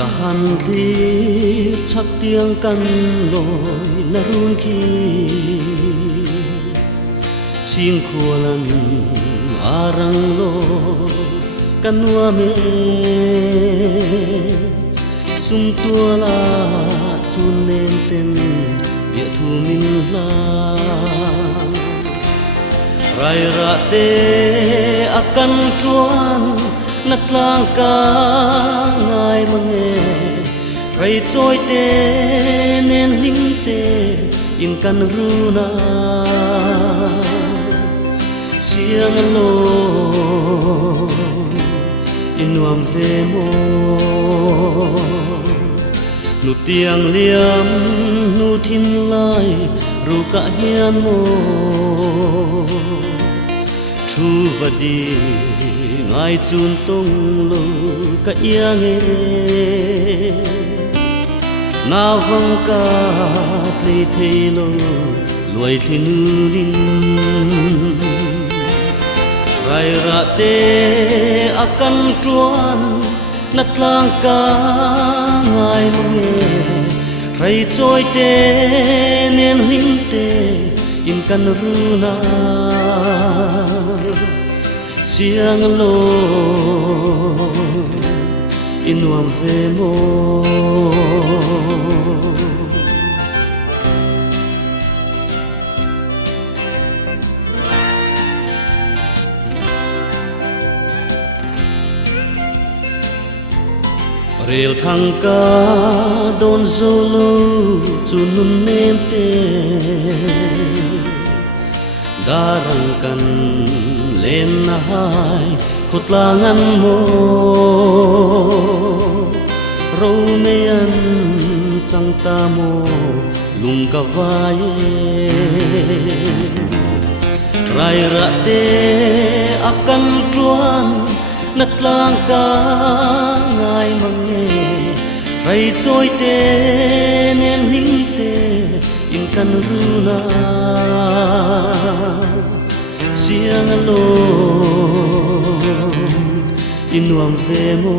Kahan li chắc tiếng căn lối na run khi chim khua lần arang lo kanua me sum tua la chun nen ten bia thu min la rai ra te akan tuan natlang ka ngai mange rai choi te nen ling te in kan runa siang lo inuam ve mo nu tiang liam nu thin lai ru ka hian mo thu vadi ngai chun tong lo ka yang e na vang ka thei thei lo loi thin lin rai ra te akan tuan natlang ka ngai mange rai choi te nen ling te in kan runa siang lo inuam ve mo rel thang ka don zolo chunun nem te darang kan len na hai khutlangan mo ro me an chang ta mo lung ka vai rai ra te akan tuan natlang ka ngai mange rai choi te nen ling te in kan runa siang lo inuam ve mo